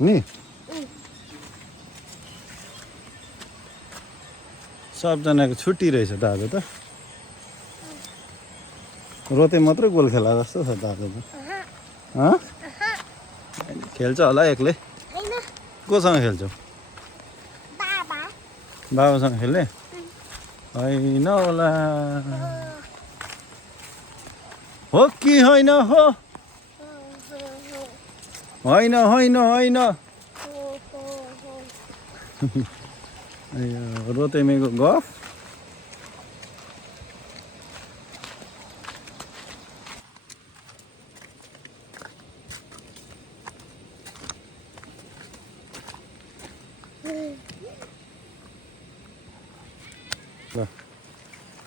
नि सबजनाको छुट्टी रहेछ त आज त रोते मात्रै गोल खेला जस्तो छ त आज त खेल्छ होला एक्लै कोसँग खेल्छौ बाबासँग खेल्ने होइन होला हो कि होइन हो होइन होइन होइन रोतेमेको गफ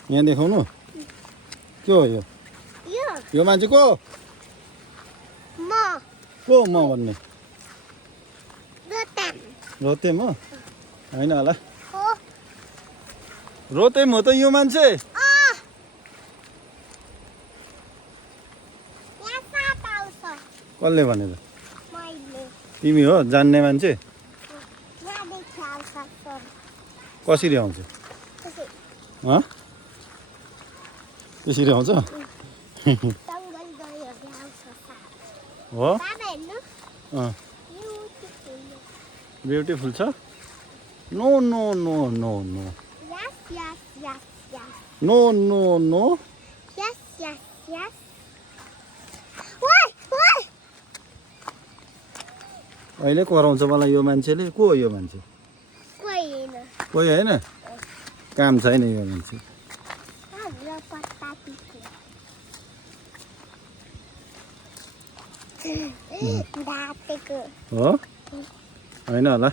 यहाँ देखाउनु के हो यो मान्छे को म भन्ने रोते म होइन होला रोते म त यो मान्छे कसले भनेर तिमी हो जान्ने मान्छे कसरी आउँछ त्यसरी आउँछ हो ब्युटिफुल छ no no no no no no no no अहिले कराउँछ मलाई यो मान्छेले को हो यो मान्छे कोही होइन काम छैन यो मान्छे हो होइन होला